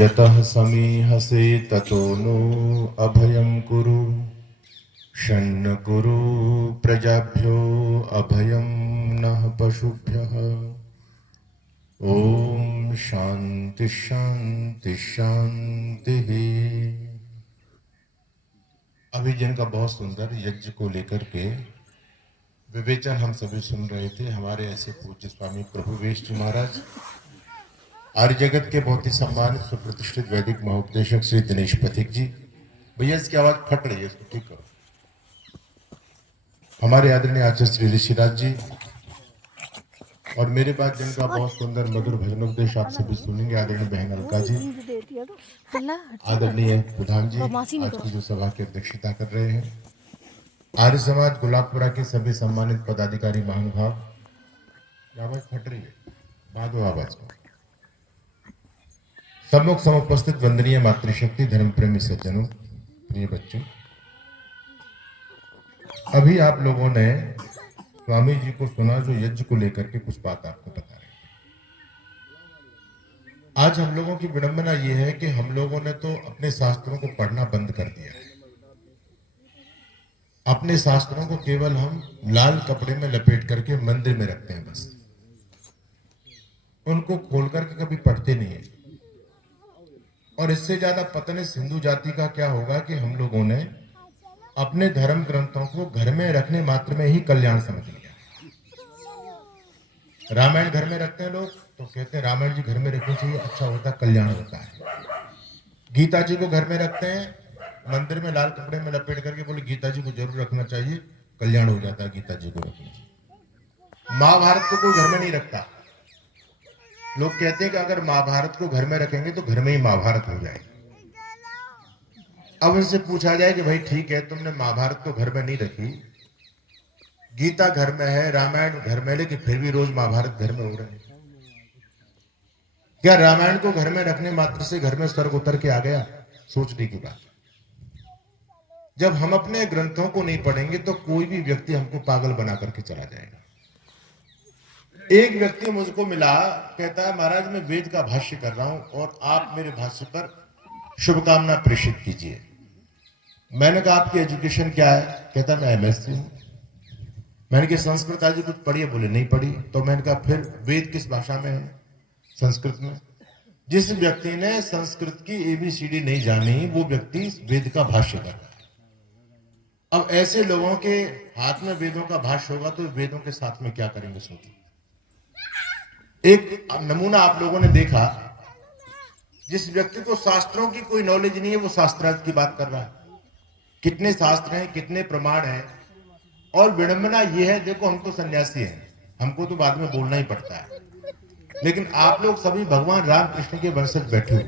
यतः समीहसे ततो नो अभयं कुरु शन्न कुरु प्रजाभ्यो अभयं नः पशुभ्यः। ओम शांति शांति शांति। अभी जिनका बहुत सुंदर यज्ञ को लेकर के विवेचन हम सभी सुन रहे थे, हमारे ऐसे पूज्य स्वामी प्रभुवेश जी महाराज, आर्य जगत के बहुत ही सम्मानित सुप्रतिष्ठित वैदिक महोपदेशक श्री दिनेश पथिक जी। भैया इसकी आवाज फट रही है, इसको ठीक करो। हमारे आदरणीय आचार्य श्री ऋषिराज जी, और मेरे बाद जिनका बहुत सुंदर मधुर भजनोपदेश आप सभी सुनेंगे, आदरणीय बहन अलका जी, आदरणीय प्रधान जी आज की जो सभा की अध्यक्षता कर रहे हैं, आर्य समाज गुलाबपुरा के सभी सम्मानित पदाधिकारी महानुभाव। आवाज फट रही है, बाधो आवाज को। सम्मुख समुपस्थित वंदनीय मातृशक्ति, धर्म प्रेमी सज्जनों, प्रिय बच्चों, अभी आप लोगों ने स्वामी जी को सुना जो यज्ञ को लेकर के कुछ बात आपको बता रहे हैं। आज हम लोगों की विडंबना यह है कि हम लोगों ने तो अपने शास्त्रों को पढ़ना बंद कर दिया है। अपने शास्त्रों को केवल हम लाल कपड़े में लपेट करके मंदिर में रखते हैं, बस उनको खोल करके कभी पढ़ते नहीं है। और इससे ज्यादा पता नहीं सिंधु जाति का क्या होगा कि हम लोगों ने अपने धर्म ग्रंथों को घर में रखने मात्र में ही कल्याण समझ लिया। रामायण घर में रखते हैं लोग तो कहते हैं रामायण जी घर में रखनी चाहिए, अच्छा होता, कल्याण होता है। गीता जी को घर में रखते हैं, मंदिर में लाल कपड़े में लपेट करके बोले गीता जी को जरूर रखना चाहिए, कल्याण हो जाता है, गीता जी को रखना चाहिए। महाभारत को कोई घर में नहीं रखता। लोग कहते हैं कि अगर महाभारत को घर में रखेंगे तो घर में ही महाभारत हो जाएगी। अब उनसे पूछा जाए कि भाई ठीक है, तुमने महाभारत को घर में नहीं रखी, गीता घर में है, रामायण घर में, लेकिन फिर भी रोज महाभारत घर में हो रहे हैं। क्या रामायण को घर में रखने मात्र से घर में स्वर्ग उतर के आ गया? सोचने की बात। जब हम अपने ग्रंथों को नहीं पढ़ेंगे तो कोई भी व्यक्ति हमको पागल बना करके चला जाएगा। एक व्यक्ति मुझको मिला, कहता है महाराज मैं वेद का भाष्य कर रहा हूं और आप मेरे भाष्य पर शुभकामना प्रेषित कीजिए। मैंने कहा आपकी एजुकेशन क्या है? कहता मैं एमएससी हूं। मैंने कहा संस्कृत आज कुछ पढ़ी है? बोले नहीं पढ़ी। तो मैंने कहा फिर वेद किस भाषा में है? संस्कृत में। जिस व्यक्ति ने संस्कृत की एबीसीडी नहीं जानी वो व्यक्ति वेद का भाष्य कर रहा है। अब ऐसे लोगों के हाथ में वेदों का भाष्य होगा तो वेदों के साथ में क्या करेंगे? सोचिए। एक नमूना आप लोगों ने देखा, जिस व्यक्ति को शास्त्रों की कोई नॉलेज नहीं है वो शास्त्रार्थ की बात कर रहा है। कितने शास्त्र हैं, कितने प्रमाण हैं। और विडंबना यह है, देखो हम तो सन्यासी हैं, हमको तो बाद में बोलना ही पड़ता है, लेकिन आप लोग सभी भगवान राम कृष्ण के वंशज बैठे हुए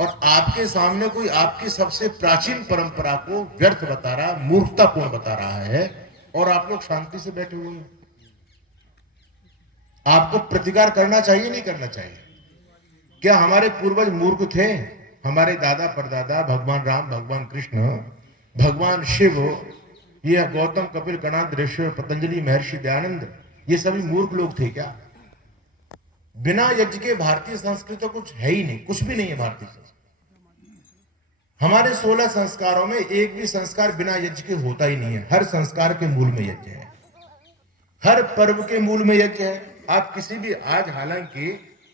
और आपके सामने कोई आपकी सबसे प्राचीन परंपरा को व्यर्थ बता रहा, मूर्खतापूर्ण बता रहा है, और आप लोग शांति से बैठे हुए हैं। आपको प्रतिकार करना चाहिए, नहीं करना चाहिए? क्या हमारे पूर्वज मूर्ख थे? हमारे दादा परदादा भगवान राम, भगवान कृष्ण, भगवान शिव, ये गौतम, कपिल, कणाद, ऋषि, पतंजलि, महर्षि दयानंद, ये सभी मूर्ख लोग थे क्या? बिना यज्ञ के भारतीय संस्कृति तो कुछ है ही नहीं, कुछ भी नहीं है भारतीय संस्कृति। हमारे 16 संस्कारों में एक भी संस्कार बिना यज्ञ के होता ही नहीं है। हर संस्कार के मूल में यज्ञ है, हर पर्व के मूल में यज्ञ है। आप किसी भी, आज हालांकि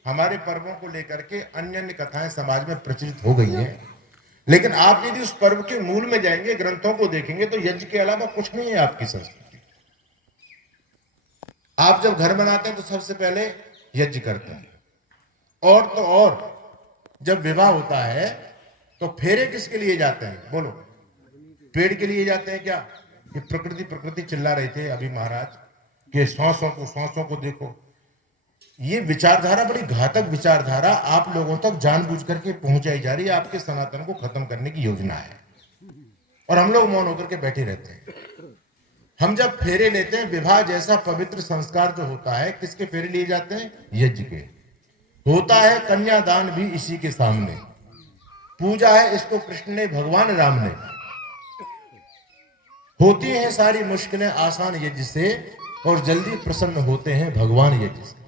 हमारे पर्वों को लेकर के अन्य अन्य कथाएं समाज में प्रचलित हो गई हैं, लेकिन आप यदि उस पर्व के मूल में जाएंगे, ग्रंथों को देखेंगे तो यज्ञ के अलावा कुछ नहीं है आपकी संस्कृति। आप जब घर बनाते हैं तो सबसे पहले यज्ञ करते हैं, और तो और जब विवाह होता है तो फेरे किसके लिए जाते हैं? बोलो, पेड़ के लिए जाते हैं क्या? ये प्रकृति प्रकृति चिल्ला रहे थे अभी महाराज कि सांसों को देखो। ये विचारधारा बड़ी घातक विचारधारा आप लोगों तक जानबूझ करके पहुंचाई जा रही है। आपके सनातन को खत्म करने की योजना है और हम लोग मौन होकर के बैठे रहते हैं। हम जब फेरे लेते हैं, विवाह जैसा पवित्र संस्कार जो होता है, किसके फेरे लिए जाते हैं? यज्ञ के। होता है कन्यादान भी इसी के सामने। पूजा है इसको कृष्ण ने, भगवान राम ने। होती हैं सारी मुश्किलें आसान यज्ञ से और जल्दी प्रसन्न होते हैं भगवान यज्ञ से।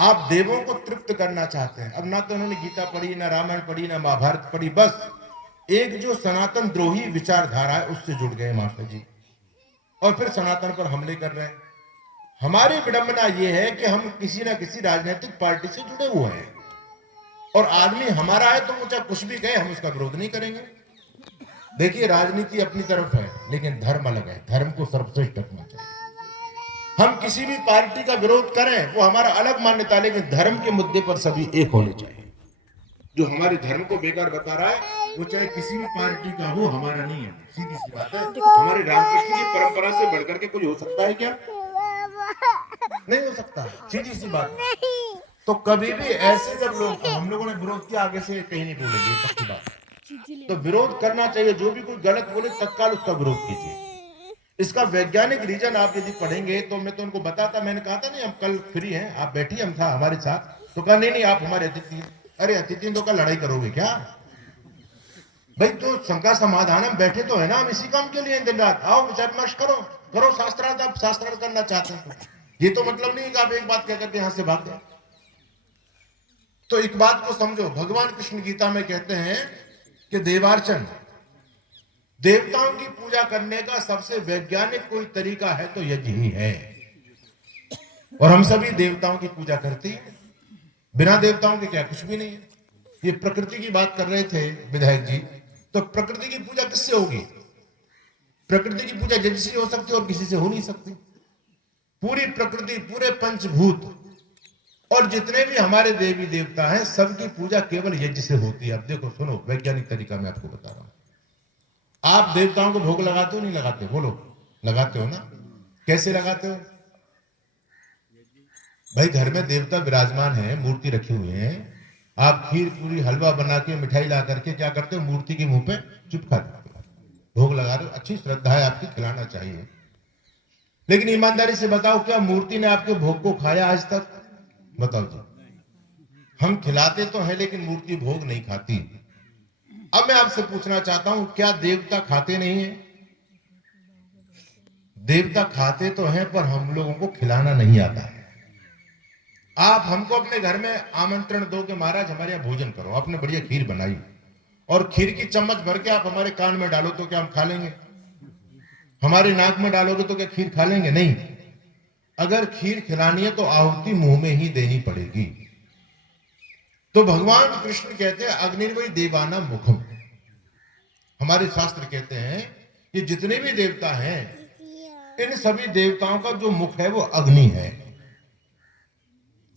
आप देवों को तृप्त करना चाहते हैं। अब ना तो उन्होंने गीता पढ़ी, ना रामायण पढ़ी, ना महाभारत पढ़ी, बस एक जो सनातन द्रोही विचारधारा है उससे जुड़ गए मास्टर जी, और फिर सनातन पर हमले कर रहे हैं। हमारी विडंबना यह है कि हम किसी ना किसी राजनीतिक पार्टी से जुड़े हुए हैं, और आदमी हमारा है तो वो चाहे कुछ भी कहे, हम उसका विरोध नहीं करेंगे। देखिए, राजनीति अपनी तरफ है, लेकिन धर्म अलग है। धर्म को सर्वश्रेष्ठ रखना चाहिए। हम किसी भी पार्टी का विरोध करें, वो हमारा अलग मान्यता, लेकिन धर्म के मुद्दे पर सभी एक होने चाहिए। जो हमारे धर्म को बेकार बता रहा है, वो चाहे किसी भी पार्टी का हो, हमारा नहीं है। सीधी सी बात है। हमारे रामकृष्ण की परंपरा से बढ़कर के कोई हो सकता है क्या? नहीं हो सकता, सीधी सी बात। तो कभी भी ऐसे जब लोग, हम लोगों ने विरोध किया, आगे से कहीं नहीं बोलेंगे, पक्की बात। तो विरोध करना चाहिए। जो भी कोई गलत बोले तत्काल उसका विरोध कीजिए। इसका वैज्ञानिक रीजन आप यदि पढ़ेंगे तो मैं तो उनको बताता। मैंने कहा था नहीं, हम कल फ्री हैं, आप बैठिए, हम था हमारे साथ। तो कहा नहीं नहीं, आप हमारे अतिथि हैं। अरे अतिथि तो कल लड़ाई करोगे क्या भाई? तो शंका समाधान, हम बैठे तो है ना, हम इसी काम के लिए दिन रात। आओ विचार विमर्श करो, करो शास्त्रार्थ। आप शास्त्रार्थ करना चाहते हैं, ये तो मतलब नहीं कि आप एक बात कह करके यहां से भाग जाए। तो एक बात को समझो, भगवान कृष्ण गीता में कहते हैं कि देवार्चन, देवताओं की पूजा करने का सबसे वैज्ञानिक कोई तरीका है तो यज्ञ ही है। और हम सभी देवताओं की पूजा करते हैं। बिना देवताओं के क्या कुछ भी नहीं है। ये प्रकृति की बात कर रहे थे विधायक जी, तो प्रकृति की पूजा किससे होगी? प्रकृति की पूजा यज्ञ से हो सकती है और किसी से हो नहीं सकती। पूरी प्रकृति, पूरे पंचभूत और जितने भी हमारे देवी देवता हैं, सबकी पूजा केवल यज्ञ से होती है। अब देखो, सुनो, वैज्ञानिक तरीका मैं आपको बता रहा हूं। आप देवताओं को भोग लगाते हो नहीं लगाते? बोलो, लगाते हो ना? कैसे लगाते हो भाई? घर में देवता विराजमान है, मूर्ति रखी हुई है, आप खीर पूरी हलवा बना के मिठाई ला करके क्या करते हो? मूर्ति के मुंह पे चिपका देते हो, भोग लगा रहे हो। अच्छी श्रद्धा है आपकी, खिलाना चाहिए। लेकिन ईमानदारी से बताओ, क्या मूर्ति ने आपके भोग को खाया आज तक? बताओ जी। हम खिलाते तो हैं, लेकिन मूर्ति भोग नहीं खाती। अब मैं आपसे पूछना चाहता हूं, क्या देवता खाते नहीं है? देवता खाते तो हैं, पर हम लोगों को खिलाना नहीं आता है। आप हमको अपने घर में आमंत्रण दो कि महाराज हमारे यहाँ भोजन करो, आपने बढ़िया खीर बनाई, और खीर की चम्मच भर के आप हमारे कान में डालो तो क्या हम खा लेंगे? हमारे नाक में डालोगे तो क्या खीर खा लेंगे? नहीं। अगर खीर खिलानी है तो आहुति मुंह में ही देनी पड़ेगी। तो भगवान कृष्ण कहते हैं अग्निर्वै देवाना मुखम। हमारे शास्त्र कहते हैं कि जितने भी देवता हैं, इन सभी देवताओं का जो मुख है वो अग्नि है।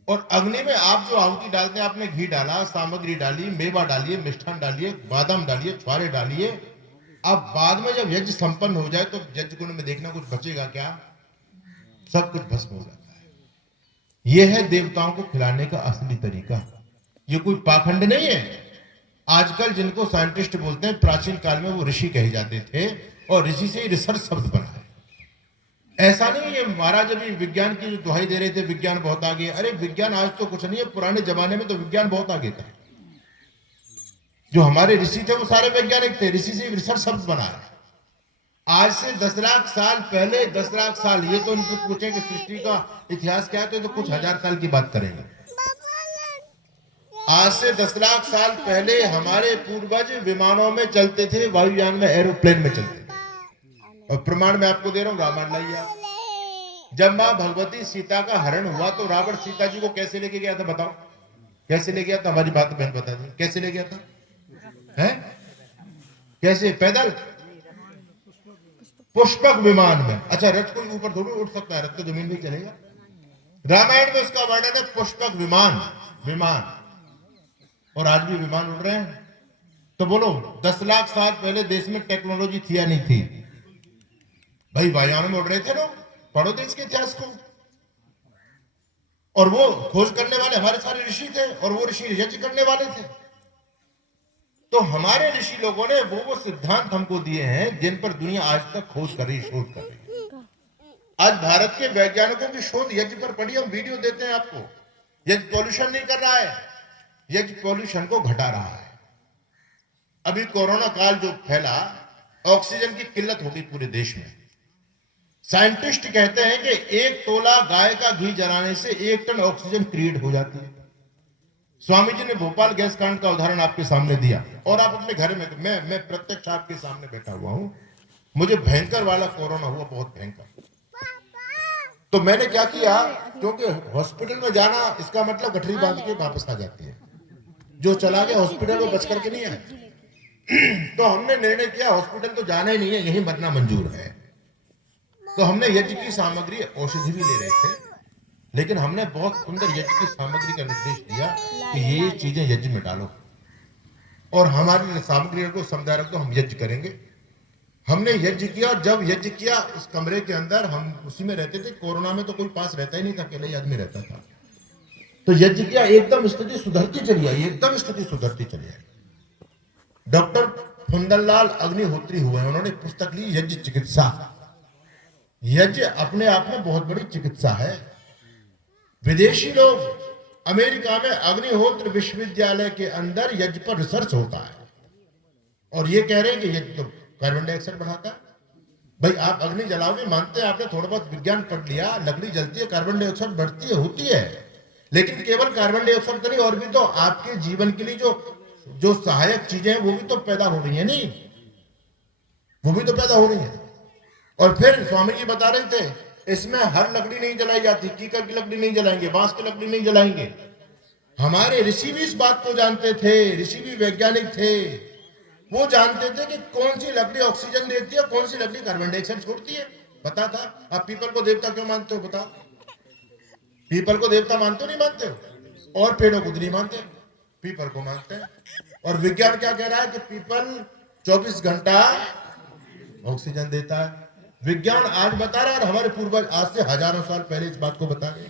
और अग्नि में आप जो आहुति डालते हैं, आपने घी डाला, सामग्री डाली, मेवा डालिए, मिष्ठान डालिए, बादाम डालिए, छुआरे डालिए। अब बाद में जब यज्ञ संपन्न हो जाए तो यज्ञ कुंड में देखना कुछ बचेगा क्या? सब कुछ भस्म हो जाता है। यह है देवताओं को खिलाने का असली तरीका। ये कोई पाखंड नहीं है। आजकल जिनको साइंटिस्ट बोलते हैं, प्राचीन काल में वो ऋषि कहे जाते थे, और ऋषि से ही रिसर्च शब्द बना है। ऐसा नहीं है महाराज अभी विज्ञान की जो दुहाई दे रहे थे, विज्ञान बहुत आगे। अरे विज्ञान आज तो कुछ नहीं है, पुराने जमाने में तो विज्ञान बहुत आगे था। जो हमारे ऋषि थे वो सारे वैज्ञानिक थे, ऋषि से रिसर्च शब्द बना है। आज से 10 लाख साल पहले, 10 लाख साल, ये तो उनको पूछे कि सृष्टि का इतिहास क्या है तो कुछ हजार साल की बात करेंगे। आज से 10 लाख साल पहले हमारे पूर्वज विमानों में चलते थे, वायुयान में, एरोप्लेन में चलते थे। और प्रमाण मैं आपको दे रहा हूं, रामायण लाइए। जब मां भगवती सीता का हरण हुआ तो रावण सीता जी को कैसे लेके गया था? बताओ कैसे ले गया था? हमारी बात बहन बता दी, कैसे ले गया था? हैं? कैसे? पैदल? पुष्पक विमान में। अच्छा, रथ कोई ऊपर थोड़ी उठ सकता है, रथ तो जमीन में चलेगा। रामायण में उसका वर्णन है पुष्पक विमान, विमान। और आज भी विमान उड़ रहे हैं। तो बोलो, 10 लाख साल पहले देश में टेक्नोलॉजी थी या नहीं थी? भाई वायुयान में उड़ रहे थे लोग, पढ़ो देश के इतिहास को। और वो खोज करने वाले हमारे सारे ऋषि थे, और वो ऋषि यज्ञ करने वाले थे। तो हमारे ऋषि लोगों ने वो सिद्धांत हमको दिए हैं जिन पर दुनिया आज तक खोज कर रही, शोध कर रही। आज भारत के वैज्ञानिकों की शोध यज्ञ पर पड़ी, हम वीडियो देते हैं आपको। यज्ञ पॉल्यूशन नहीं कर रहा है, यज्ञ पॉल्यूशन को घटा रहा है। अभी कोरोना काल जो फैला, ऑक्सीजन की किल्लत होगी पूरे देश में। साइंटिस्ट कहते हैं कि 1 तोला गाय का घी जलाने से 1 टन ऑक्सीजन क्रिएट हो जाती है। स्वामी जी ने भोपाल गैस कांड का उदाहरण आपके सामने दिया, और आप अपने घर में, मैं प्रत्यक्ष आपके सामने बैठा हुआ हूं। मुझे भयंकर वाला कोरोना हुआ, बहुत भयंकर। तो मैंने क्या किया, क्योंकि हॉस्पिटल में जाना इसका मतलब गठरी बांध के वापस आ जाती है, जो चला गया हॉस्पिटल में बच करके नहीं आया। तो हमने निर्णय किया हॉस्पिटल तो जाना ही नहीं है, यहीं मरना मंजूर है। तो हमने यज्ञ की सामग्री, औषधि भी ले रहे थे, लेकिन हमने बहुत सुंदर यज्ञ की सामग्री का निर्देश दिया कि ये चीजें यज्ञ में डालो, और हमारी सामग्री को समुदाय को हम यज्ञ करेंगे। हमने यज्ञ किया, और जब यज्ञ किया उस कमरे के अंदर हम उसी में रहते थे। कोरोना में तो कोई पास रहता ही नहीं था, अकेले ही आदमी रहता था। तो यज्ञ किया, एकदम स्थिति सुधरती चली आई, एकदम स्थिति सुधरती चली आई। डॉक्टर फुंदनलाल अग्निहोत्री हुए, उन्होंने पुस्तक ली यज्ञ चिकित्सा। यज्ञ अपने आप में बहुत बड़ी चिकित्सा है। विदेशी लोग, अमेरिका में अग्निहोत्र विश्वविद्यालय के अंदर यज्ञ पर रिसर्च होता है, और ये कह रहे हैं कि यज्ञ तो कार्बन डाइऑक्साइड बढ़ाता है। भाई आप अग्नि जलाओगे, मानते हैं आपने थोड़ा बहुत विज्ञान पढ़ लिया, लकड़ी जलती है, कार्बन डाइऑक्साइड बढ़ती है, होती है, लेकिन केवल कार्बन डाइऑक्साइड तो नहीं, और भी तो आपके जीवन के लिए जो सहायक चीजें हैं वो भी तो पैदा हो रही है, नहीं, वो भी तो पैदा हो रही है। और फिर स्वामी जी बता रहे थे, इसमें हर लकड़ी नहीं जलाई जाती, कीकर की लकड़ी नहीं जलाएंगे, बांस की लकड़ी नहीं जलाएंगे। हमारे ऋषि भी इस बात को जानते थे, ऋषि भी वैज्ञानिक थे, वो जानते थे कि कौन सी लकड़ी ऑक्सीजन देती है, कौन सी लकड़ी कार्बन डाइऑक्साइड छोड़ती है, पता था। आप पीपल को देवता क्यों मानते हो, बताओ? पीपल को देवता मानते हो, नहीं मानते हो? और पेड़ों को नहीं मानते, पीपल को मानते हैं। और विज्ञान क्या कह रहा है कि पीपल 24 घंटा ऑक्सीजन देता है। विज्ञान आज बता रहा है, और हमारे पूर्वज आज से हजारों साल पहले इस बात को बता रहे।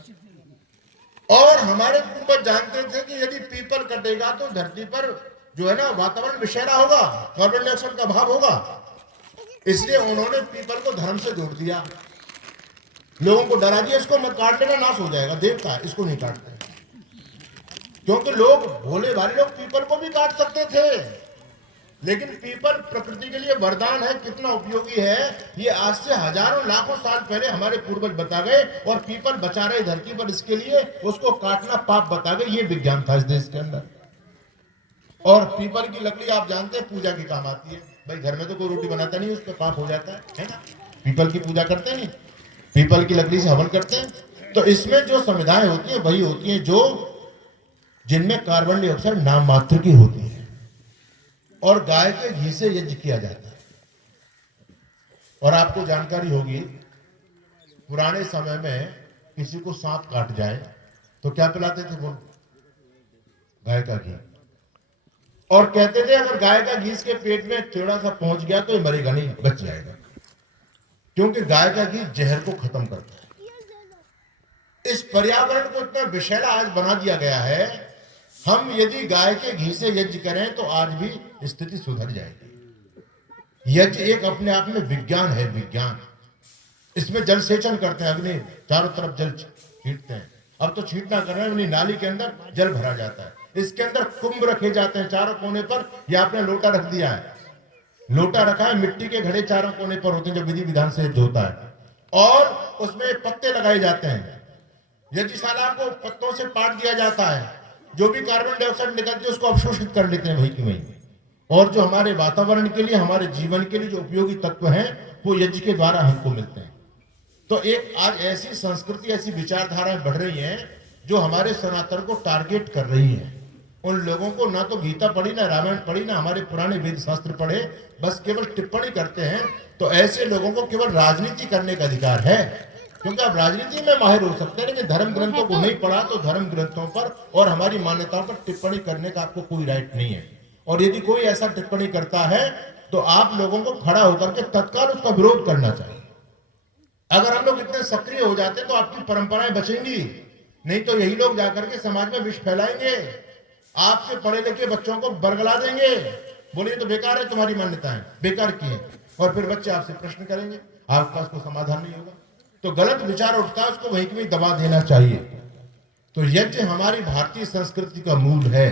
और हमारे पूर्वज जानते थे कि यदि पीपल कटेगा तो धरती पर जो है ना वातावरण विषैला होगा, कार्बन डाइऑक्साइड का अभाव होगा। इसलिए उन्होंने पीपल को धर्म से जोड़ दिया, लोगों को डरा दिया, इसको मत काट लेना, नाश हो जाएगा, देवता है, इसको नहीं काटते। क्योंकि लोग, भोले भाले लोग पीपल को भी काट सकते थे, लेकिन पीपल प्रकृति के लिए वरदान है, कितना उपयोगी है, ये आज से हजारों लाखों साल पहले हमारे पूर्वज बता गए। और पीपल बचा रहे धरती पर, इसके लिए उसको काटना पाप बता गए। ये विज्ञान था इस देश के अंदर। और पीपल की लकड़ी आप जानते हैं पूजा के काम आती है। भाई घर में तो कोई रोटी बनाता नहीं, उस पर पाप हो जाता है ना? पीपल की पूजा करते हैं, नहीं, पीपल की लकड़ी से हवन करते हैं। तो इसमें जो संविधाएं होती है वही होती है जो जिनमें कार्बन डाइऑक्साइड नाम मात्र की होती है। और गाय के घी से यज्ञ किया जाता है। और आपको जानकारी होगी, पुराने समय में किसी को सांप काट जाए तो क्या पिलाते थे वो? गाय का घी। और कहते थे अगर गाय का घी इसके पेट में थोड़ा सा पहुंच गया तो ये मरेगा नहीं, बच जाएगा, क्योंकि गाय का घी जहर को खत्म करता है। इस पर्यावरण को इतना विषैला आज बना दिया गया है। हम यदि गाय के घी से यज्ञ करें तो आज भी स्थिति सुधर जाएगी। यज्ञ एक अपने आप में विज्ञान है, विज्ञान। इसमें जल सेचन करते हैं, अग्नि चारों तरफ जल छींटते हैं। अब तो छींटना कर रहे हैं, नाली के अंदर जल भरा जाता है, इसके अंदर कुंभ रखे जाते हैं चारों कोने पर। यह आपने लोटा रख दिया है, लोटा रखा है, मिट्टी के घड़े चारों कोने पर होते हैं, जो विधि विधान से यज्ञ होता है। और उसमें पत्ते लगाए जाते हैं, यज्ञशाला को पत्तों से पाट दिया जाता है। जो भी कार्बन डाइऑक्साइड निकलती है उसको अवशोषित कर लेते हैं वही की वही। और जो हमारे वातावरण के लिए, हमारे जीवन के लिए जो उपयोगी तत्व हैं वो यज्ञ के द्वारा हमको मिलते हैं। तो एक आज ऐसी संस्कृति, ऐसी विचारधाराएं बढ़ रही हैं जो हमारे सनातन को टारगेट कर रही हैं। उन लोगों को ना तो गीता पढ़ी, ना रामायण पढ़ी, ना हमारे पुराने वेद शास्त्र पढ़े, बस केवल टिप्पणी करते हैं। तो ऐसे लोगों को केवल राजनीति करने का अधिकार है, क्योंकि आप राजनीति में माहिर हो सकते हैं, लेकिन धर्म ग्रंथों को नहीं पढ़ा तो धर्म ग्रंथों पर और हमारी मान्यताओं पर टिप्पणी करने का आपको कोई राइट नहीं है। और यदि कोई ऐसा टिप्पणी करता है तो आप लोगों को खड़ा होकर के तत्काल उसका विरोध करना चाहिए। अगर हम लोग इतने सक्रिय हो जाते तो आपकी परंपराएं बचेंगी, नहीं तो यही लोग जाकर के समाज में विष फैलाएंगे, आपके पढ़े लिखे बच्चों को बरगला देंगे, बोलिए तो बेकार है तुम्हारी मान्यताएं, बेकार की है। और फिर बच्चे आपसे प्रश्न करेंगे, आपके पास कोई समाधान नहीं होगा। तो गलत विचार उठता है, उसको वहीं की वहीं दबा देना चाहिए। तो यज्ञ हमारी भारतीय संस्कृति का मूल है,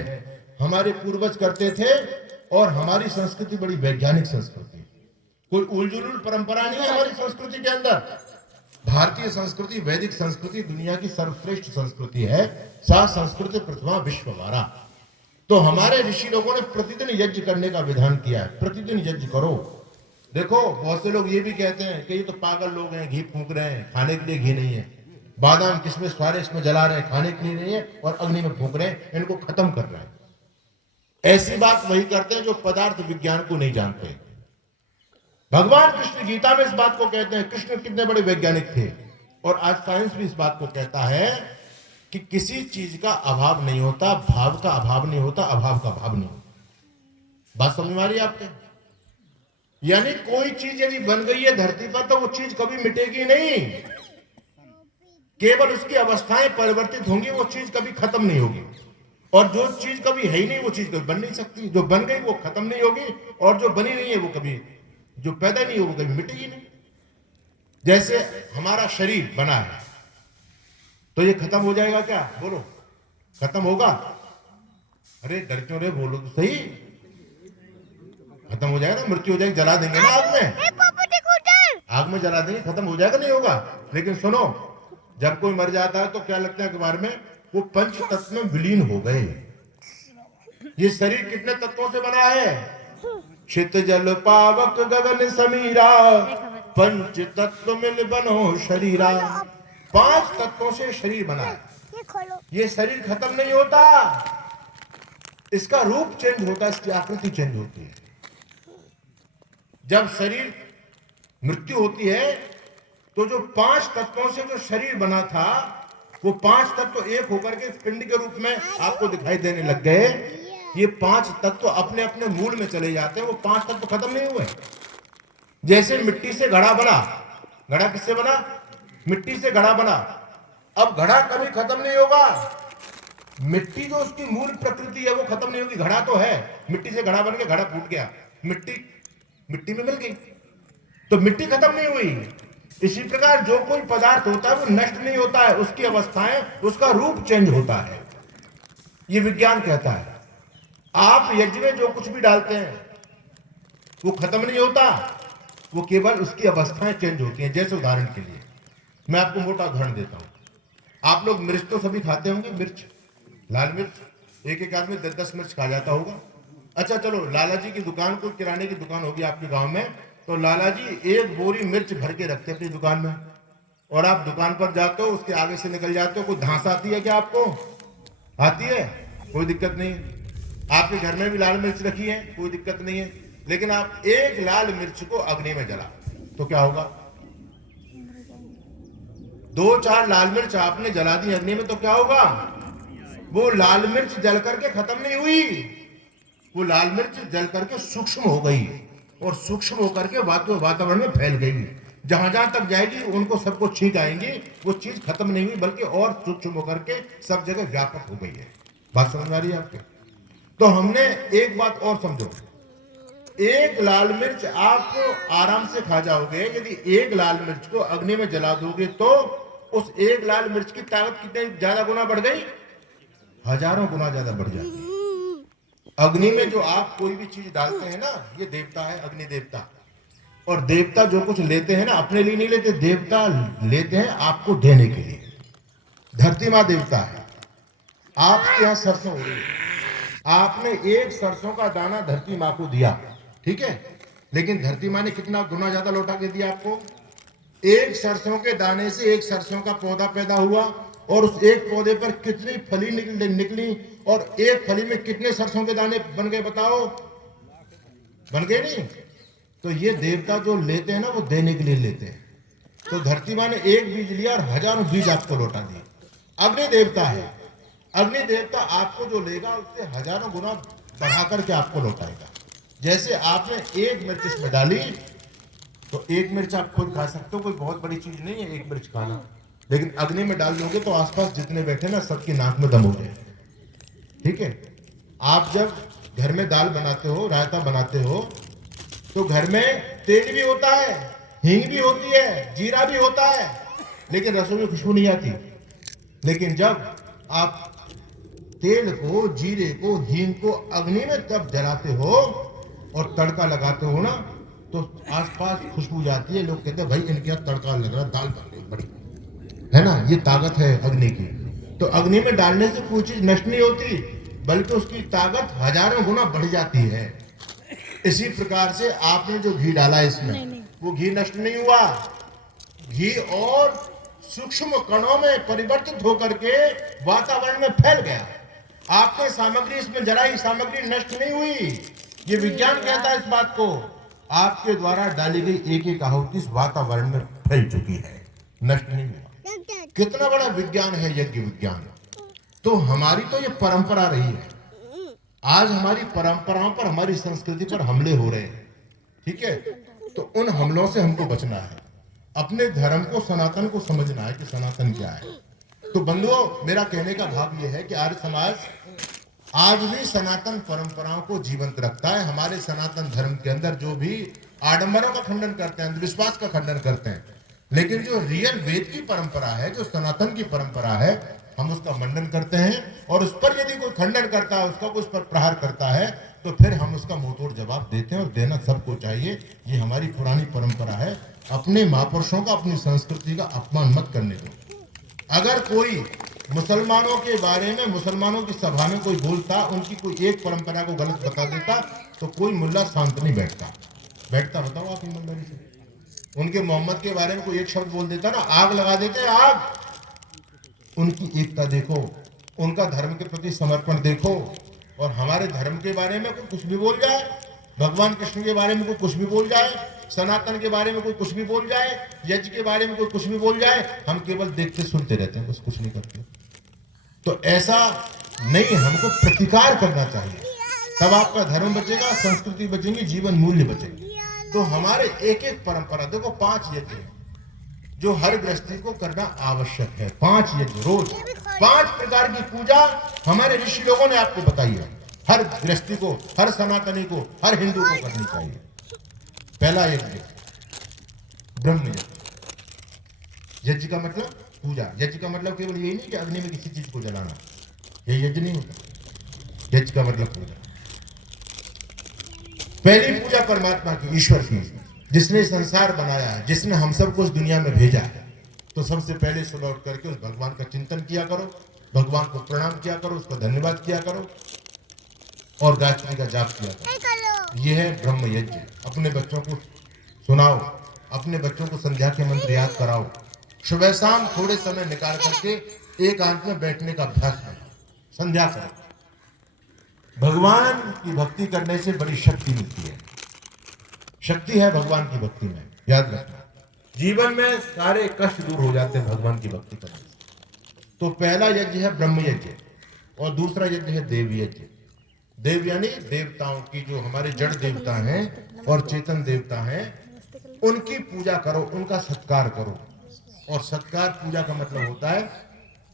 हमारे पूर्वज करते थे। और हमारी संस्कृति बड़ी वैज्ञानिक संस्कृति, कोई उलझुल परंपरा नहीं है हमारी संस्कृति के अंदर। भारतीय संस्कृति वैदिक संस्कृति दुनिया की सर्वश्रेष्ठ संस्कृति है। सा संस्कृति प्रथमा विश्वमारा। तो हमारे ऋषि लोगों ने प्रतिदिन यज्ञ करने का विधान किया है। प्रतिदिन यज्ञ करो। देखो बहुत से लोग ये भी कहते हैं कि ये तो पागल लोग हैं, घी फूंक रहे हैं, खाने के लिए घी नहीं है, बादाम किसमें सारे इसमें जला रहे हैं, खाने के लिए नहीं है और अग्नि में फूंक रहे हैं, इनको खत्म कर रहे हैं। ऐसी बात वही करते हैं जो पदार्थ विज्ञान को नहीं जानते। भगवान कृष्ण गीता में इस बात को कहते हैं। कृष्ण कितने बड़े वैज्ञानिक थे और आज साइंस भी इस बात को कहता है कि किसी चीज का अभाव नहीं होता, भाव का अभाव नहीं होता, अभाव का भाव नहीं होता। बात समझ में आ रही है आपके? यानी कोई चीज यदि बन गई है धरती पर तो वो चीज कभी मिटेगी नहीं, केवल उसकी अवस्थाएं परिवर्तित होंगी, वो चीज कभी खत्म नहीं होगी। और जो चीज कभी है ही नहीं वो चीज कभी बन नहीं सकती। जो बन गई वो खत्म नहीं होगी और जो बनी नहीं है वो कभी, जो पैदा नहीं हो वो कभी मिटेगी नहीं। जैसे हमारा शरीर बना है तो ये खत्म हो जाएगा क्या? बोलो, खत्म होगा? अरे डर क्यों रहे, बोलो तो सही। खत्म हो जाएगा ना, मृत्यु हो जाएगी, जला देंगे ना आग में, आग में जला देंगे, खत्म हो जाएगा, नहीं होगा। लेकिन सुनो, जब कोई मर जाता है तो क्या लगता है अखबार में, वो पंच तत्व में विलीन हो गए। ये शरीर कितने तत्वों से बना है? चित जल पावक गगन समीरा, पंच तत्व मिल बनो शरीरा। 5 तत्वों से शरीर बना है। ये शरीर खत्म नहीं होता, इसका रूप चेंज होता है, इसकी आकृति चेंज होती है। जब शरीर मृत्यु होती है तो जो 5 तत्वों से जो शरीर बना था वो 5 तत्व एक होकर के पिंड के रूप में आपको दिखाई देने लग गए। ये 5 तत्व अपने अपने मूल में चले जाते हैं, वो 5 तत्व खत्म नहीं हुए। जैसे मिट्टी से घड़ा बना, घड़ा किससे बना? मिट्टी से घड़ा बना। अब घड़ा कभी खत्म नहीं होगा। मिट्टी जो उसकी मूल प्रकृति है वो खत्म नहीं होगी। घड़ा तो है, मिट्टी से घड़ा बन के घड़ा फूट गया, मिट्टी में मिल गई, तो मिट्टी खत्म नहीं हुई। इसी प्रकार जो कोई पदार्थ होता है वो नष्ट नहीं होता है, उसकी अवस्थाएं, उसका रूप चेंज होता है। ये विज्ञान कहता है। आप यज्ञ में जो कुछ भी डालते हैं वो खत्म नहीं होता, वो केवल उसकी अवस्थाएं चेंज होती हैं। जैसे उदाहरण के लिए मैं आपको मोटा उदाहरण देता हूं। आप लोग मिर्च तो सभी खाते होंगे, मिर्च, लाल मिर्च, एक आदमी 10-10 मिर्च खा जाता होगा। अच्छा चलो, लाला जी की दुकान, कोई किराने की दुकान होगी आपके गांव में, तो लाला जी 1 बोरी मिर्च भर के रखते हैं अपनी दुकान में, और आप दुकान पर जाते हो, उसके आगे से निकल जाते हो। कोई धांस आती है क्या आपको? आती है? कोई दिक्कत नहीं। आपके घर में भी लाल मिर्च रखी है, कोई दिक्कत नहीं है। लेकिन आप एक लाल मिर्च को अग्नि में जला तो क्या होगा? 2-4 लाल मिर्च आपने जला दी अग्नि में तो क्या होगा? वो लाल मिर्च जल करके खत्म नहीं हुई, वो लाल मिर्च जल करके सूक्ष्म हो गई और सूक्ष्म होकर के वातावरण में फैल गई। जहां जहां तक जाएगी उनको सबको छींक आएंगी, वो चीज खत्म नहीं हुई बल्कि और सूक्ष्म होकर के सब जगह व्यापक हो गई है। बात समझ आ रही है आपके? तो हमने एक बात और समझो, 1 लाल मिर्च आप आराम से खा जाओगे। यदि 1 लाल मिर्च को अग्नि में जला दोगे तो उस 1 लाल मिर्च की ताकत कितने ज्यादा गुना बढ़ गई? हजारों गुना ज्यादा बढ़ जाती है। अग्नि में जो आप कोई भी चीज डालते हैं ना, ये देवता है, अग्नि देवता। और देवता जो कुछ लेते हैं ना, अपने लिए नहीं लेते, देवता लेते हैं आपको देने के लिए। धरती माँ देवता है। आपके यहां सरसों हो रही है, आपने 1 सरसों का दाना धरती माँ को दिया, ठीक है, लेकिन धरती माँ ने कितना गुना ज्यादा लौटा के दिया आपको? 1 सरसों के दाने से 1 सरसों का पौधा पैदा हुआ और उस एक पौधे पर कितनी फली निकली और एक फली में कितने सरसों के दाने बन गए बताओ? बन गए नहीं? तो ये देवता जो लेते हैं ना, वो देने के लिए लेते हैं। तो धरती माँ ने 1 बीज लिया और हजारों बीज आपको लौटा दिए। अग्नि देवता है। अग्नि देवता आपको जो लेगा उससे हजारों गुना बढ़ा करके आपको लौटाएगा। जैसे आपने 1 मिर्च इसमें डाली तो 1 मिर्च आप खुद खा सकते हो, कोई बहुत बड़ी चीज नहीं है 1 मिर्च खाना। लेकिन अग्नि में डाल दोगे तो आसपास जितने बैठे ना, सबकी नाक में दम हो जाए, ठीक है। आप जब घर में दाल बनाते हो, रायता बनाते हो, तो घर में तेल भी होता है, हींग भी होती है, जीरा भी होता है, लेकिन रसोई में खुशबू नहीं आती। लेकिन जब आप तेल को, जीरे को, हींग को अग्नि में तब जलाते हो और तड़का लगाते हो ना, तो आसपास खुशबू जाती है, लोग कहते हैं भाई इनके यहाँ तड़का लग रहा, दाल बन गई बड़ी, है ना। ये ताकत है अग्नि की। तो अग्नि में डालने से कोई चीज नष्ट नहीं होती, बल्कि उसकी ताकत हजारों गुना बढ़ जाती है। इसी प्रकार से आपने जो घी डाला इसमें, वो घी नष्ट नहीं हुआ, घी और सूक्ष्म कणों में परिवर्तित होकर के वातावरण में फैल गया। आपने सामग्री इसमें जलाई, सामग्री नष्ट नहीं हुई। ये विज्ञान कहता है इस बात को। आपके द्वारा डाली गई एक एक आहुति इस वातावरण में फैल चुकी है, नष्ट नहीं हुआ। कितना बड़ा विज्ञान है यज्ञ विज्ञान। तो हमारी तो ये परंपरा रही है। आज हमारी परंपराओं पर, हमारी संस्कृति पर हमले हो रहे हैं, ठीक है। तो उन हमलों से हमको बचना है, अपने धर्म को, सनातन को समझना है कि सनातन क्या है। तो बंधुओं, मेरा कहने का भाव यह है कि आर्य समाज आज भी सनातन परंपराओं को जीवंत रखता है। हमारे सनातन धर्म के अंदर जो भी आडंबरों का खंडन करते हैं, अंधविश्वास का खंडन करते हैं, लेकिन जो रियल वेद की परंपरा है, जो सनातन की परंपरा है, हम उसका मंडन करते हैं। और उस पर यदि कोई खंडन करता है, उसका कोई उस पर प्रहार करता है, तो फिर हम उसका मुंहतोड़ जवाब देते हैं, और देना सबको चाहिए। ये हमारी पुरानी परंपरा है। अपने महापुरुषों का, अपनी संस्कृति का अपमान मत करने दो। अगर कोई मुसलमानों के बारे में, मुसलमानों की सभा में कोई बोलता, उनकी कोई एक परंपरा को गलत बता देता, तो कोई मुल्ला शांत नहीं बैठता। बताओ आप ईमानदारी से। उनके मोहम्मद के बारे में कोई एक शब्द बोल देता ना, आग लगा देते, आग। उनकी एकता देखो, उनका धर्म के प्रति समर्पण देखो। और हमारे धर्म के बारे में कोई कुछ भी बोल जाए, भगवान कृष्ण के बारे में कोई कुछ भी बोल जाए, सनातन के बारे में कोई कुछ भी बोल जाए, यज्ञ के बारे में कोई कुछ भी बोल जाए, हम केवल देखते सुनते रहते हैं, बस कुछ नहीं करते। तो ऐसा नहीं, हमको प्रतिकार करना चाहिए, तब आपका धर्म बचेगा, संस्कृति बचेगी, जीवन मूल्य बचेंगे। तो हमारे एक एक परंपरा देखो, 5 यज्ञ जो हर गृहस्थी को करना आवश्यक है। 5 यज्ञ रोज, 5 प्रकार की पूजा हमारे ऋषि लोगों ने आपको बताई है। हर गृहस्थी को, हर सनातनी को, हर हिंदू को करनी चाहिए। पहला यज्ञ ब्रह्म यज्ञ। यज्ञ का मतलब पूजा। यज्ञ का मतलब केवल यही नहीं कि अग्नि में किसी चीज को जलाना, ये यज्ञ नहीं होता। यज्ञ का मतलब पूजा। पहली पूजा परमात्मा की, ईश्वर की, जिसने संसार बनाया है, जिसने हम सबको इस दुनिया में भेजा है। तो सबसे पहले सुबह उठ करके उस भगवान का चिंतन किया करो, भगवान को प्रणाम किया करो, उसका धन्यवाद किया करो, और गायत्री का जाप किया करो। यह है ब्रह्म यज्ञ। अपने बच्चों को सुनाओ, अपने बच्चों को संध्या के मंत्र याद कराओ। सुबह शाम थोड़े समय निकाल करके एकांत में बैठने का अभ्यास करो, संध्या करो। भगवान की भक्ति करने से बड़ी शक्ति मिलती है। शक्ति है भगवान की भक्ति में, याद रखना। जीवन में सारे कष्ट दूर हो जाते हैं भगवान की भक्ति करने से। तो पहला यज्ञ है ब्रह्म यज्ञ, और दूसरा यज्ञ है देव यज्ञ। देव यानी देवताओं की, जो हमारे जड़ देवता हैं और चेतन देवता हैं, उनकी पूजा करो, उनका सत्कार करो। और सत्कार पूजा का मतलब होता है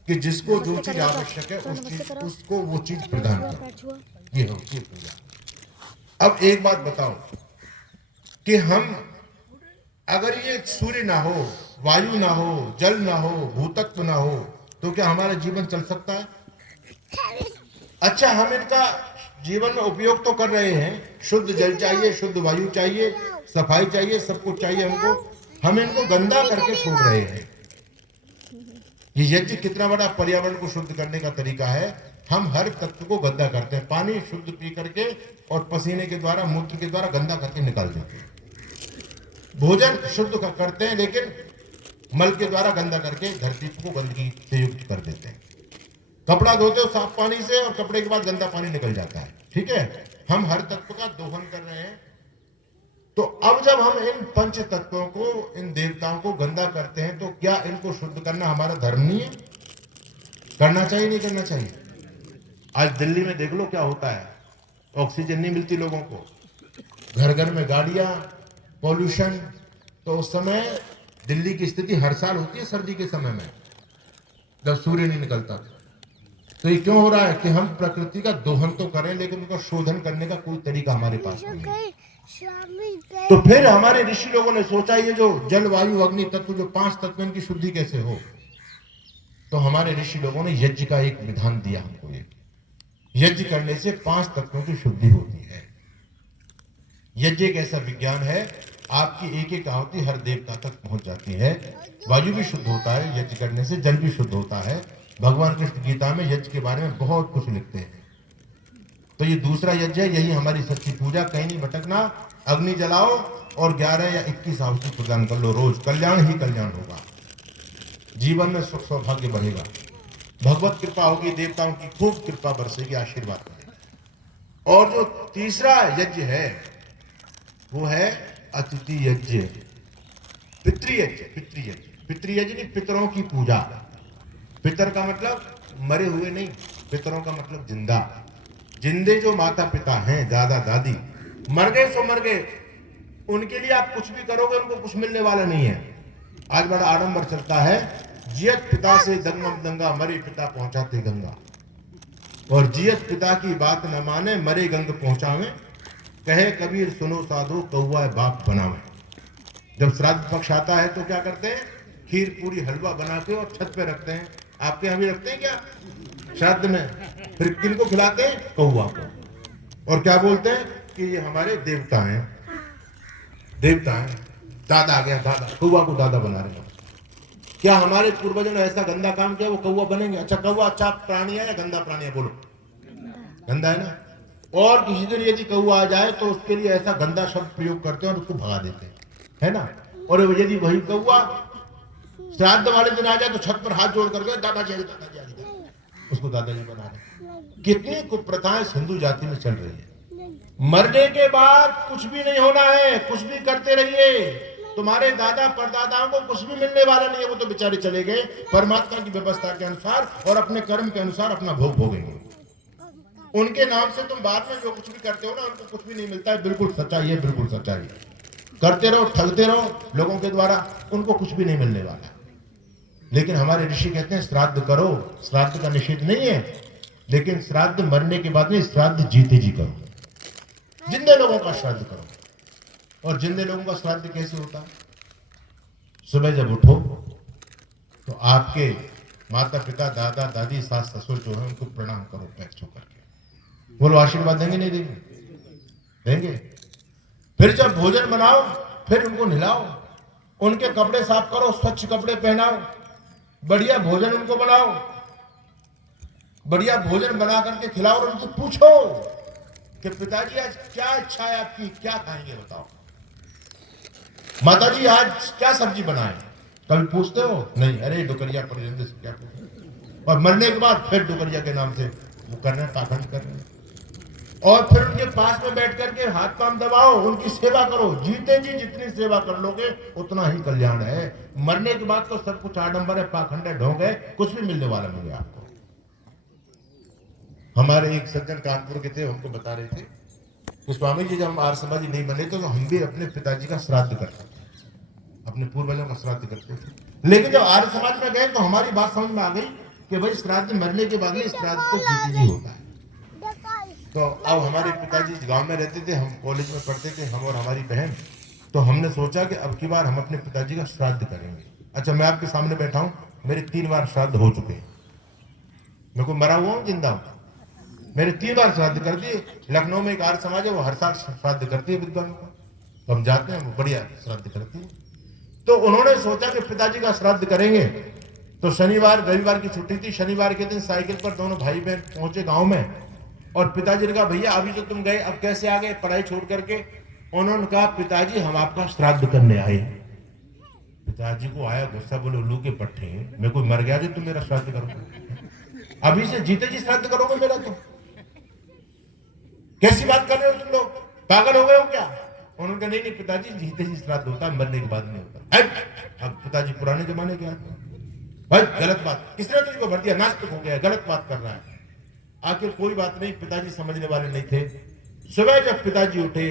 कि जिसको जो चीज आवश्यक है उसको वो चीज प्रदान करो। ये होती है पूजा। अब एक बात बताओ कि हम, अगर ये सूर्य ना हो, वायु ना हो, जल ना हो, भूतत्व ना हो, तो क्या हमारा जीवन चल सकता है? अच्छा, हम इनका जीवन में उपयोग तो कर रहे हैं। शुद्ध जल चाहिए, शुद्ध वायु चाहिए, सफाई चाहिए, सब कुछ चाहिए हमको। हम इनको गंदा करके छोड़ रहे हैं। ये यज्ञ कितना बड़ा पर्यावरण को शुद्ध करने का तरीका है। हम हर तत्व को गंदा करते हैं, पानी शुद्ध पी करके और पसीने के द्वारा, मूत्र के द्वारा गंदा करके निकाल देते हैं। भोजन शुद्ध करते हैं, लेकिन मल के द्वारा गंदा करके धरती को गंदगी से युक्त कर देते हैं। कपड़ा धोते हो साफ पानी से, और कपड़े के बाद गंदा पानी निकल जाता है, ठीक है। हम हर तत्व का दोहन कर रहे हैं। तो अब जब हम इन पंच तत्वों को, इन देवताओं को गंदा करते हैं, तो क्या इनको शुद्ध करना हमारा धर्म नहीं है? करना चाहिए, नहीं करना चाहिए? आज दिल्ली में देख लो क्या होता है। ऑक्सीजन नहीं मिलती लोगों को, घर घर में गाड़ियां, पॉल्यूशन। तो उस समय दिल्ली की स्थिति हर साल होती है सर्दी के समय में, जब सूर्य नहीं निकलता। तो ये क्यों हो रहा है कि हम प्रकृति का दोहन तो करें, लेकिन उनका शोधन करने का कोई तरीका हमारे पास नहीं है। तो फिर हमारे ऋषि लोगों ने सोचा, ये जो जल, वायु, अग्नि तत्व, जो 5 तत्व, इनकी शुद्धि कैसे हो। तो हमारे ऋषि लोगों ने यज्ञ का एक विधान दिया हमको। यज्ञ करने से 5 तत्वों की शुद्धि होती है। यज्ञ एक ऐसा विज्ञान है, आपकी एक एक आहुति हर देवता तक पहुंच जाती है। वायु भी शुद्ध होता है यज्ञ करने से, जल भी शुद्ध होता है। भगवान कृष्ण गीता में यज्ञ के बारे में बहुत कुछ लिखते हैं। तो ये दूसरा यज्ञ है, यही हमारी सच्ची पूजा। कहीं नहीं भटकना, अग्नि जलाओ और 11 या 21 आहुति प्रदान कर लो रोज। कल्याण ही कल्याण होगा, जीवन में सुख सौभाग्य बढ़ेगा, भगवत कृपा होगी, देवताओं की खूब कृपा बरसेगी, आशीर्वाद मिलेगा। और जो तीसरा यज्ञ है वो है अतिथि यज्ञ, पितृयज्ञ। पितृयज्ञ नहीं, पितरों की पूजा। पितर का मतलब मरे हुए नहीं, पितरों का मतलब जिंदा। जिंदे जो माता पिता हैं, दादा दादी, मर गए सो मर गए, उनके लिए आप कुछ भी करोगे उनको कुछ मिलने वाला नहीं है। आज बड़ा आडंबर चलता है, जियत पिता से दंगम दंगा, मरे पिता पहुंचाते गंगा। और जियत पिता की बात न माने, मरे गंग पहुंचावे, कहे कबीर सुनो साधु, कौवा बाप बनावे। जब श्राद्ध पक्ष आता है तो क्या करते हैं, खीर पूरी हलवा बना के और छत पे रखते हैं। आपके यहाँ भी रखते हैं क्या श्राद्ध में? फिर किनको खिलाते हैं? कौवा को। और क्या बोलते हैं कि ये हमारे देवता हैं, देवता हैं। दादा आ गया, दादा, कौवा को दादा बना रहे हैं। क्या हमारे पूर्वजों ने ऐसा गंदा काम किया वो कौवा बनेंगे? अच्छा, कौवा अच्छा प्राणी है या गंदा प्राणी है? बोलो, गंदा है ना। और किसी दिन यदि कौवा आ जाए तो उसके लिए ऐसा गंदा शब्द प्रयोग करते हैं और उसको भगा देते हैं, है ना। और यदि वही कौवा श्राद्ध वाले दिन आ जाए तो छत पर हाथ जोड़ करके दादाजी दादाजी आ गए, उसको दादाजी बना रहे। कितनी कुप्रथाएं हिंदू जाति में चल रही है। मरने के बाद कुछ भी नहीं होना है, कुछ भी करते रहिए, तुम्हारे दादा परदादाओं को कुछ भी मिलने वाला नहीं है। वो तो बेचारे चले गए परमात्मा की व्यवस्था के अनुसार और अपने कर्म के अनुसार अपना भोग भोगेंगे। उनके नाम से तुम बाद में जो कुछ भी करते हो ना, उनको कुछ भी नहीं मिलता है। बिल्कुल सच्चाई है, बिल्कुल सच्चाई है। करते रहो, ठगते रहो लोगों के द्वारा, उनको कुछ भी नहीं मिलने वाला। लेकिन हमारे ऋषि कहते हैं श्राद्ध करो। श्राद्ध का निषेध नहीं है, लेकिन श्राद्ध मरने के बाद नहीं, श्राद्ध जीते जी करो। जिंदे लोगों का श्राद्ध करो। और जिंदे लोगों का श्राद्ध कैसे होता है? सुबह जब उठो तो आपके माता पिता, दादा दादी, सास ससुर जो है उनको प्रणाम करो पैर छू करके। बोलो आशीर्वाद देंगे नहीं देंगे? देंगे। फिर जब भोजन बनाओ फिर उनको नहलाओ, उनके कपड़े साफ करो, स्वच्छ कपड़े पहनाओ, बढ़िया भोजन उनको बनाओ, बढ़िया भोजन बना करके खिलाओ और उनको पूछो कि पिताजी आज क्या इच्छा है आपकी, क्या खाएंगे बताओ। माताजी आज क्या सब्जी बनाए? कभी पूछते हो? नहीं। अरे डुकरिया परिजन से क्या पूछते। और मरने के बाद फिर डुकरिया के नाम से वो कर रहे हैं, पाखंड कर रहे हैं। और फिर उनके पास में बैठ करके हाथ पांव दबाओ, उनकी सेवा करो। जीते जी जितनी सेवा कर लोगे उतना ही कल्याण है। मरने के बाद तो सब कुछ आडंबर है, पाखंड है, ढोंग है, कुछ भी मिलने वाला नहीं है आपको। हमारे एक सज्जन कानपुर के थे, हमको बता रहे थे कि स्वामी जी जब हम आर्य समाजी नहीं बने तो हम भी अपने पिताजी का श्राद्ध करते थे, अपने पूर्वजों का श्राद्ध करते थे। लेकिन जब आर्य समाज में गए तो हमारी बात समझ में आ गई कि भाई श्राद्ध मरने के बाद में, श्राद्ध तो जीते जी होता है। तो अब हमारे पिताजी गांव में रहते थे, हम कॉलेज में पढ़ते थे, हम और हमारी बहन। तो हमने सोचा कि अब की बार हम अपने पिताजी का श्राद्ध करेंगे। अच्छा, मैं आपके सामने बैठा हूँ, मेरे 3 बार श्राद्ध हो चुके हैं। मैं कोई मरा हुआ हूँ, जिंदा हूँ। मेरे 3 बार श्राद्ध कर दिए। लखनऊ में एक आर्य समाज है, वो हर साल श्राद्ध करती है विद्वानों का, तो हम जाते हैं, वो बढ़िया श्राद्ध करती है। तो उन्होंने सोचा कि पिताजी का श्राद्ध करेंगे। तो शनिवार रविवार की छुट्टी थी, शनिवार के दिन साइकिल पर दोनों भाई बहन पहुंचे गांव में। और पिताजी ने कहा भैया अभी तो तुम गए, अब कैसे आ गए पढ़ाई छोड़ करके? उन्होंने कहा पिताजी हम आपका श्राद्ध करने आए। पिताजी को आया गुस्सा, बोले उल्लू के पट्टे, मैं कोई मर गया जो तुम मेरा श्राद्ध करोगे? अभी से जीते जी श्राद्ध करोगे मेरा? तुम कैसी बात कर रहे हो तुम लोग, पागल हो गए हो क्या? उन्होंने कहा नहीं पिताजी जीते जी श्राद्ध होता है, मरने के बाद नहीं होता। अब पिताजी पुराने जमाने के आदमी, भाई गलत बात, किसने तुझको भर दिया? नास्तिक हो गया, गलत बात कर रहा है। आखिर कोई बात नहीं, पिताजी समझने वाले नहीं थे। सुबह जब पिताजी उठे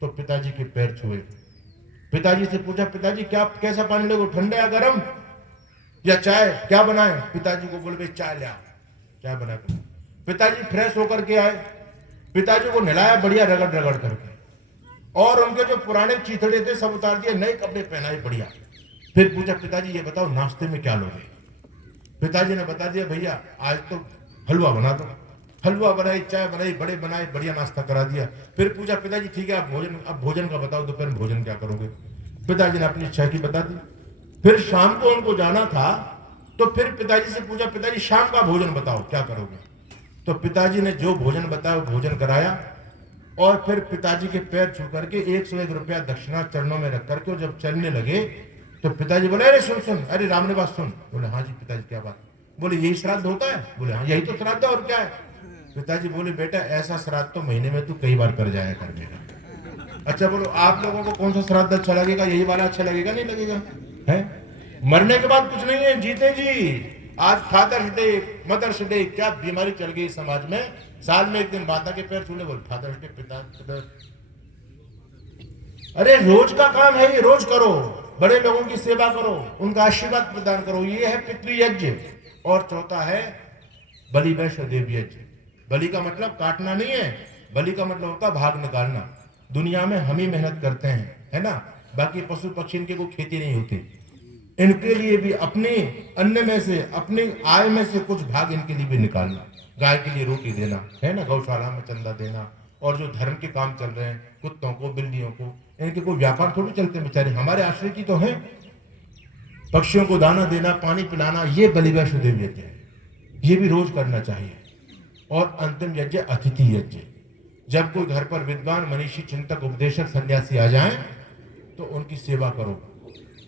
तो पिताजी के पैर छुए। पिताजी से पूछा पिताजी क्या कैसा पानी लोगे, ठंडा या गर्म या चाय, क्या बनाए? पिताजी को बोले चाय ले आओ, चाय बना के। पिताजी फ्रेश होकर के आए, पिताजी को नहलाया बढ़िया रगड़ रगड़ करके, और उनके जो पुराने चीथड़े थे सब उतार दिए, नए कपड़े पहनाए बढ़िया। फिर पूछा पिताजी ये बताओ नाश्ते में क्या लोगे? पिताजी ने बता दिया भैया आज तो हलवा बना दो। हलवा बनाई, चाय बनाई, बड़े बनाए, बढ़िया नाश्ता करा दिया। फिर पूछा पिताजी ठीक है अब भोजन का बताओ, दोपहर में भोजन क्या करोगे? पिताजी ने अपनी इच्छा की बता दी। फिर शाम को उनको जाना था, तो फिर पिताजी से पूछा पिताजी शाम का भोजन बताओ क्या करोगे? तो पिताजी ने जो भोजन बताया वो भोजन कराया, और फिर पिताजी के पैर छू करके 101 रुपया दक्षिणा चरणों में रख करके जब चलने लगे, तो पिताजी बोले अरे सुन सुन, अरे राम ने बात सुन। बोले हाँ जी पिताजी क्या बात? बोले यही श्राद्ध होता है? बोले हाँ यही तो श्राद्ध है, और क्या है? पिताजी बोले बेटा ऐसा श्राद्ध तो महीने में तू कई बार कर जाया कर बेटा। अच्छा बोलो आप लोगों को कौन सा श्राद्ध अच्छा लगेगा? यही वाला अच्छा लगेगा? नहीं लगेगा है? मरने के बाद कुछ नहीं है, जीते जी। आज फादर्स डे, मदर्स डे, क्या बीमारी चल गई समाज में। साल में एक दिन माता के पैर छूने, बोल फादर्स डे, पिता। अरे रोज का काम है ये, रोज करो, बड़े लोगों की सेवा करो, उनका आशीर्वाद प्रदान करो, ये है पितृयज्ञ। और चौथा है बलि वैष्णो देवी यज्ञ। बलि का मतलब काटना नहीं है, बलि का मतलब होता भाग निकालना। दुनिया में हम ही मेहनत करते हैं, है ना, बाकी पशु पक्षी इनके कोई खेती नहीं होती। इनके लिए भी अपने अन्न में से, अपनी आय में से कुछ भाग इनके लिए भी निकालना। गाय के लिए रोटी देना, है ना, गौशाला में चंदा देना, और जो धर्म के काम चल रहे हैं, कुत्तों को, बिल्लियों को, इनके कोई व्यापार थोड़ी चलते बेचारे, हमारे आश्रय की तो है। पक्षियों को दाना देना, पानी पिलाना, ये बलि वैष्णो देवी यज्ञ है, ये भी रोज करना चाहिए। और अंतिम यज्ञ अतिथि यज्ञ। जब कोई घर पर विद्वान, मनीषी, चिंतक, उपदेशक, सन्यासी आ जाएं, तो उनकी सेवा करो,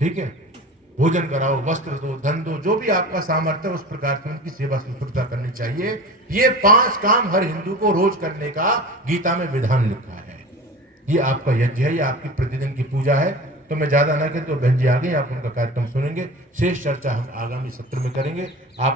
ठीक है, भोजन कराओ, वस्त्र दो, धन दो, जो भी आपका सामर्थ्य है उस प्रकार से उनकी सेवा शुश्रूषा करनी चाहिए। ये 5 काम हर हिंदू को रोज करने का गीता में विधान लिखा है। ये आपका यज्ञ है, ये आपकी प्रतिदिन की पूजा है। तो मैं ज्यादा ना कहते, तो बहन जी आ गई, आप उनका कार्यक्रम सुनेंगे। शेष चर्चा हम आगामी सत्र में करेंगे। आप